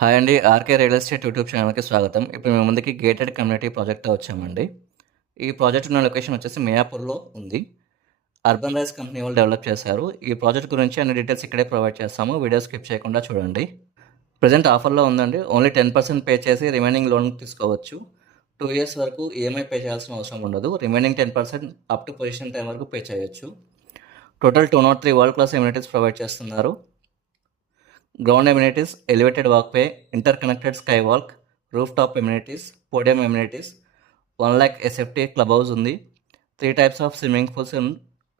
Hi అండి. RK real estate YouTube ఛానల్‌కి స్వాగతం. ఇప్పుడు మీ ముందుకి గేటెడ్ కమ్యూనిటీ ప్రాజెక్ట్‌తో వచ్చామండి. ఈ ప్రాజెక్ట్ ఉన్న లొకేషన్ వచ్చేసి మియాపూర్‌లో ఉంది. అర్బన్ రైజ్ కంపెనీ వాళ్ళు డెవలప్ చేశారు. ఈ ప్రాజెక్ట్ గురించి అన్ని డీటెయిల్స్ ఇక్కడే ప్రొవైడ్ చేస్తాము. వీడియో స్కిప్ చేయకుండా చూడండి. ప్రెజెంట్ ఆఫర్‌లో ఉందండి. ఓన్లీ 10% పే చేసి రిమైనింగ్ లోన్ తీసుకోవచ్చు. 2 ఇయర్స్ వరకు ఈఎంఐ పే చేయాల్సిన అవసరం ఉండదు. Remaining 10% up to position time వరకు పే చేయొచ్చు. Total 203 world class amenities provide చేస్తున్నారు. Ground amenities, elevated walkway, interconnected sky walk, roof top amenities, podium amenities, 1 lakh SFT club house ఉంది. 3 types of swimming pools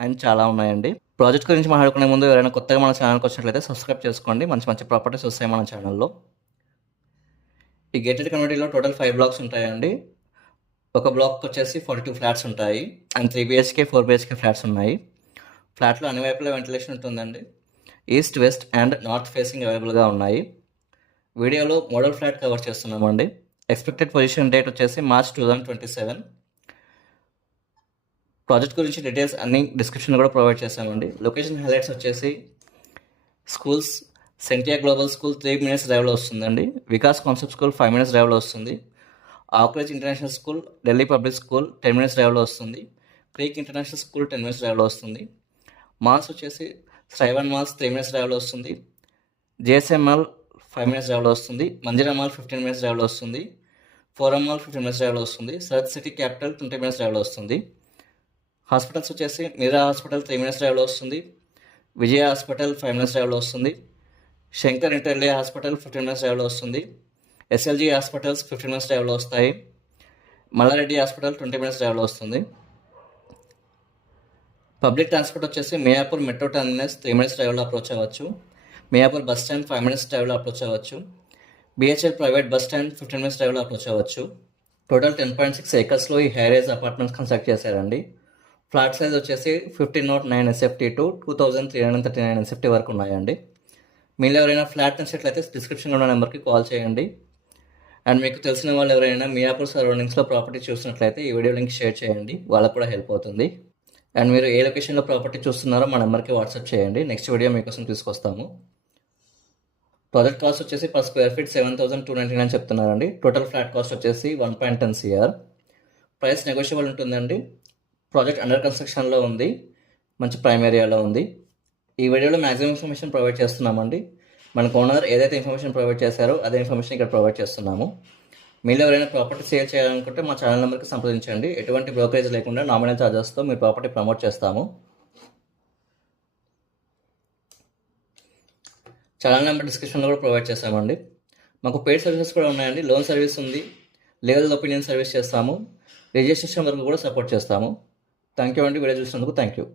and చాలా ఉన్నాయండి. Project గురించి మాట్లాడుకునే ముందు ఎవరైనా కొత్తగా మన ఛానల్కి వచ్చినట్లయితే సబ్స్క్రైబ్ చేసుకోండి. మంచి మంచి ప్రాపర్టీస్ వస్తాయి మన ఛానల్లో. ఈ గేటెడ్ కమ్యూనిటీలో టోటల్ 5 బ్లాక్స్ ఉంటాయండి. ఒక బ్లాక్ వచ్చేసి 42 ఫ్లాట్స్ ఉంటాయి అండ్ 3 BHK 4 BHK ఫ్లాట్స్ ఉన్నాయి. ఫ్లాట్లో అన్ని వైపులా వెంటిలేషన్ ఉంటుందండి. East, west and north facing అవైలబుల్గా ఉన్నాయి. వీడియోలో మోడల్ ఫ్లాట్ కవర్ చేస్తున్నామండి. ఎక్స్పెక్టెడ్ పొజిషన్ డేట్ వచ్చేసి మార్చ్ 2027. ప్రాజెక్ట్ గురించి డీటెయిల్స్ అన్ని డిస్క్రిప్షన్లో కూడా ప్రొవైడ్ చేశామండి. లొకేషన్ హైలైట్స్ వచ్చేసి స్కూల్స్, సెంటియా గ్లోబల్ స్కూల్ 3 minutes డ్రైవ్లో వస్తుందండి. వికాస్ కాన్సెప్ట్ స్కూల్ 5 minutes డ్రైవ్లో వస్తుంది. Oakridge international school, Delhi public school 10 minutes డ్రైవ్లో వస్తుంది. క్రీక్ ఇంటర్నేషనల్ స్కూల్ 10 minutes డ్రైవ్లో వస్తుంది. మాల్స్ వచ్చేసి శ్రైవన్ మాల్స్ 3 minutes డ్రైవ్లో వస్తుంది. జేఎస్ఎం మాల్ 5 minutes డ్రైవ్లో వస్తుంది. మంజిరా మాల్ 15 minutes డ్రైవ్లో వస్తుంది. ఫోరం మాల్ 15 minutes డ్రైవ్లో వస్తుంది. సరత్ సిటీ క్యాపిటల్ 20 minutes డ్రైవ్లో వస్తుంది. హాస్పిటల్స్ వచ్చేసి మీరా హాస్పిటల్ 3 minutes డ్రైవ్లో వస్తుంది. విజయ హాస్పిటల్ 5 minutes డ్రైవ్లో వస్తుంది. శంకర్ ఇంటర్లే హాస్పిటల్ 15 minutes డ్రైవ్లో వస్తుంది. ఎస్ఎల్జీ హాస్పిటల్స్ 15 minutes డ్రైవ్లో వస్తాయి. మల్లారెడ్డి హాస్పిటల్ 20 minutes డ్రైవ్లో వస్తుంది. పబ్లిక్ ట్రాన్స్పోర్ట్ వచ్చేసి మియాపూర్ మెట్రో టర్మినస్ 3 minutes డ్రైవ్లో అప్రోచ్ అవ్వచ్చు. మియాపూర్ బస్ స్టాండ్ 5 minutes డ్రైవ్లో అప్రోచ్ అవ్వచ్చు. BHEL private bus stand 15 minutes డ్రైవ్లో అప్రోచ్ అవ్వచ్చు. టోటల్ 10.6 acresలో ఈ హైరేజ్ అపార్ట్మెంట్స్ కన్స్ట్రక్ట్ చేశారండి. ఫ్లాట్ సైజ్ వచ్చేసి 1509 SFT టు 2339 SFT వరకు ఉన్నాయండి. మీరు ఎవరైనా ఫ్లాట్ నచ్చినట్లయితే డిస్క్రిప్షన్లో ఉన్న నెంబర్కి కాల్ చేయండి. అండ్ మీకు తెలిసిన వాళ్ళు ఎవరైనా మియాపూర్ సరౌండింగ్స్లో ప్రాపర్టీ చూసినట్లయితే ఈ వీడియో లింక్ షేర్ చేయండి. వాళ్ళకు కూడా హెల్ప్ అవుతుంది. అండ్ మీరు ఏ లొకేషన్లో ప్రాపర్టీ చూస్తున్నారో మా నెంబర్కి వాట్సాప్ చేయండి. నెక్స్ట్ వీడియో మీకోసం తీసుకొస్తాము. ప్రాజెక్ట్ కాస్ట్ వచ్చేసి పర్ స్క్వేర్ ఫీట్ 7,299 చెప్తున్నారండి. టోటల్ ఫ్లాట్ కాస్ట్ వచ్చేసి 1.10 CR. ప్రైస్ నెగోషియబుల్ ఉంటుందండి. ప్రాజెక్ట్ అండర్ కన్స్ట్రక్షన్లో ఉంది. మంచి ప్రైమ్ ఏరియాలో ఉంది. ఈ వీడియోలో మ్యాక్సిమం ఇన్ఫర్మేషన్ ప్రొవైడ్ చేస్తున్నామండి. మనకు ఓనర్ ఏదైతే ఇన్ఫర్మేషన్ ప్రొవైడ్ చేశారో అదే ఇన్ఫర్మేషన్ ఇక్కడ ప్రొవైడ్ చేస్తున్నాము. మీరు ఎవరైనా ప్రాపర్టీ సేల్ చేయాలనుకుంటే మా ఛానల్ నెంబర్కి సంప్రదించండి. ఎటువంటి బ్రోకరేజ్ లేకుండా నామినల్ ఛార్జెస్తో మీరు ప్రాపర్టీ ప్రమోట్ చేస్తాము. ఛానల్ నెంబర్ డిస్క్రిప్షన్లో కూడా ప్రొవైడ్ చేస్తామండి. మాకు పెయిడ్ సర్వీసెస్ కూడా ఉన్నాయండి. లోన్ సర్వీస్ ఉంది, లీగల్ ఒపీనియన్ సర్వీస్ చేస్తాము, రిజిస్ట్రేషన్ వరకు కూడా సపోర్ట్ చేస్తాము. థ్యాంక్ యూ అండి. వీడియో చూసినందుకు థ్యాంక్ యూ.